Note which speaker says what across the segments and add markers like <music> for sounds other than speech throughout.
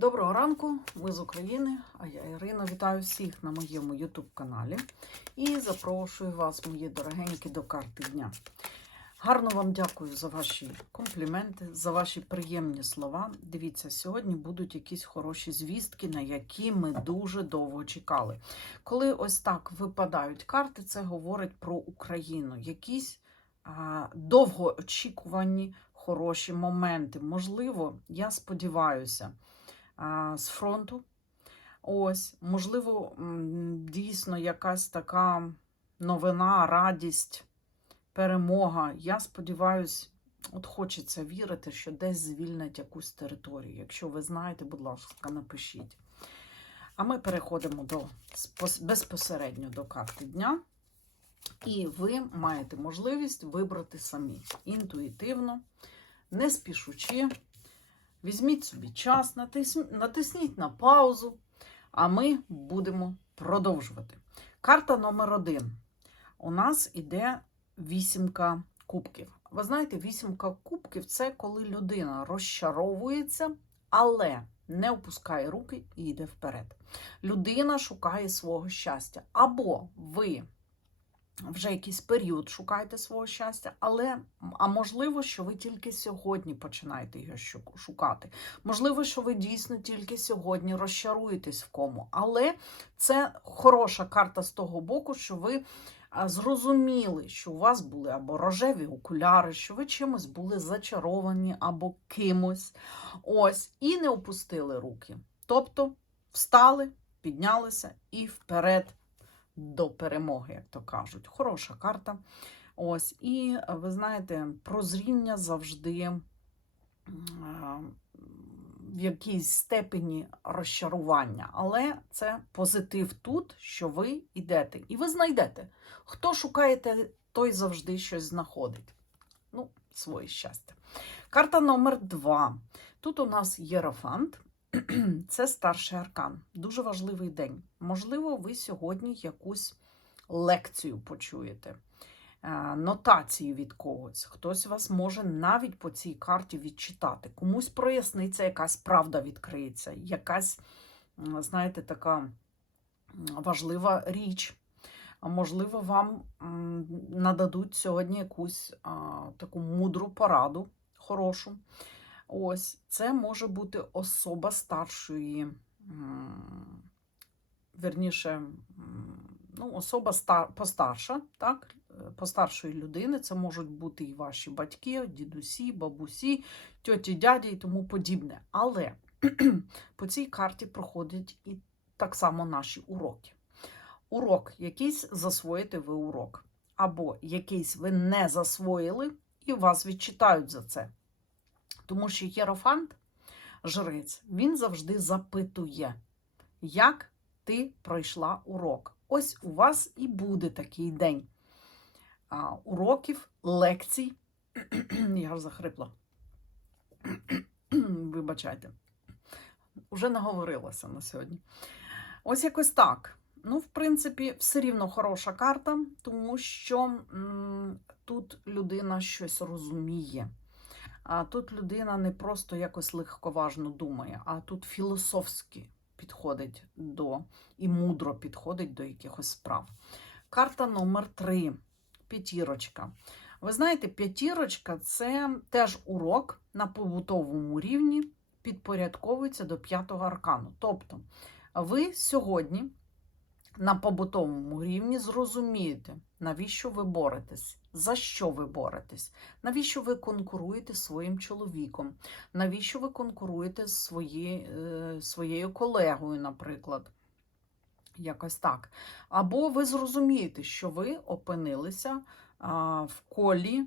Speaker 1: Доброго ранку, ми з України, а я Ірина. Вітаю всіх на моєму YouTube каналі і запрошую вас, мої дорогенькі, до карти дня. Гарно вам дякую за ваші компліменти, за ваші приємні слова. Дивіться, сьогодні будуть якісь хороші звістки, на які ми дуже довго чекали. Коли ось так випадають карти, це говорить про Україну. Якісь а, довгоочікувані хороші моменти. Можливо, я сподіваюся з фронту. Ось, можливо, дійсно якась така новина, радість, перемога. Я сподіваюся, от хочеться вірити, що десь звільнять якусь територію. Якщо ви знаєте, будь ласка, напишіть. А ми переходимо до безпосередньо до карти дня. І ви маєте можливість вибрати самі інтуїтивно, не спішучи. Візьміть собі час, натис- натисніть на паузу, а ми будемо продовжувати. Карта номер один. У нас іде вісімка кубків. Ви знаєте, вісімка кубків це коли людина розчаровується, але не опускає руки і йде вперед. Людина шукає свого щастя. Або ви вже якийсь період шукаєте свого щастя, але а можливо, що ви тільки сьогодні починаєте його шукати. Можливо, що ви дійсно тільки сьогодні розчаруєтесь в кому. Але це хороша карта з того боку, що ви зрозуміли, що у вас були або рожеві окуляри, що ви чимось були зачаровані або кимось. Ось, і не опустили руки. Тобто встали, піднялися і вперед до перемоги, як то кажуть. Хороша карта. Ось, і е, ви знаєте, прозріння завжди м, в якійсь степені розчарування. Але це позитив тут, що ви йдете. І ви знайдете. Хто шукаєте, той завжди щось знаходить. Ну, своє щастя. Карта номер два. Тут у нас єрофант. <clears throat> Це старший аркан. Дуже важливий день. Можливо, ви сьогодні якусь лекцію почуєте, е, нотацію від когось. Хтось вас може навіть по цій карті відчитати. Комусь проясниться, якась правда відкриється, якась, знаєте, така важлива річ. Можливо, вам нададуть сьогодні якусь таку мудру пораду, хорошу. Ось, це може бути особа старшої, верніше, ну, особа стар, постарша, так? Постаршої людини. Це можуть бути і ваші батьки, дідусі, бабусі, тьоті, дяді і тому подібне. Але <clears throat> по цій карті проходять і так само наші уроки. Урок якийсь засвоїте ви урок. Або якийсь ви не засвоїли, і вас відчитають за це. Тому що єрофант, жрець, він завжди запитує, як ти пройшла урок. Ось у вас і буде такий день уроків, лекцій. <clears throat> Я захрипла. <clears throat> Вибачайте. Уже наговорилася на сьогодні. Ось якось так. Ну, в принципі, все рівно хороша карта, тому що м, тут людина щось розуміє. А тут людина не просто якось легковажно думає, а тут філософськи підходить до і мудро підходить до якихось справ. Карта номер 3 п'ятірочка. Ви знаєте, п'ятірочка це теж урок на побутовому рівні, підпорядковується до п'ятого аркану. Тобто, ви сьогодні на побутовому рівні зрозумієте, навіщо ви боретесь, за що ви боретесь, навіщо ви конкуруєте з своїм чоловіком, навіщо ви конкуруєте з свої, е, своєю колегою, наприклад. Якось так. Або ви зрозумієте, що ви опинилися а, в колі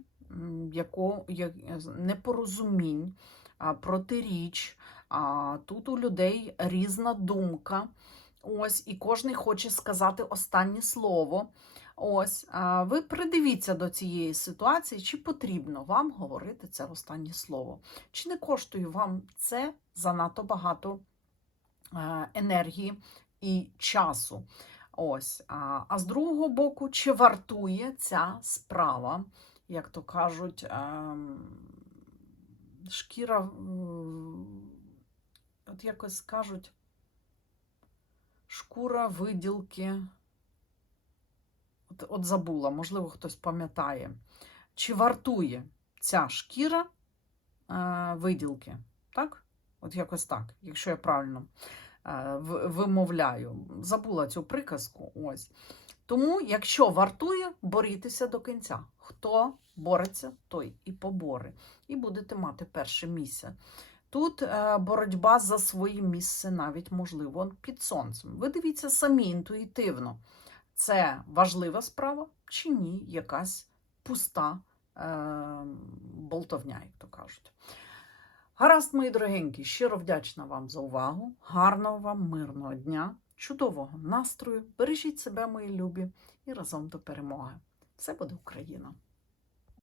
Speaker 1: яко, як, непорозумінь, а, протиріч. А, тут у людей різна думка. Ось, і кожен хоче сказати останнє слово. Ось, ви придивіться до цієї ситуації, чи потрібно вам говорити це останнє слово. Чи не коштує вам це занадто багато е, енергії і часу? Ось, а, а з другого боку, чи вартує ця справа, як то кажуть, ем, шкіра От якось кажуть, шкура виділки. От, от забула, можливо, хтось пам'ятає. Чи вартує ця шкіра е, виділки? Так? От якось так, якщо я правильно е, вимовляю. Забула цю приказку. Ось. Тому, якщо вартує, борітеся до кінця. Хто бореться, той і побори. І будете мати перше місце. Тут е, боротьба за своє місце навіть можливо під сонцем. Ви дивіться самі інтуїтивно, це важлива справа чи ні, якась пуста е, болтовня, як то кажуть. Гаразд, мої дорогенькі, щиро вдячна вам за увагу. Гарного вам мирного дня, чудового настрою. Бережіть себе, мої любі, і разом до перемоги. Все буде Україна!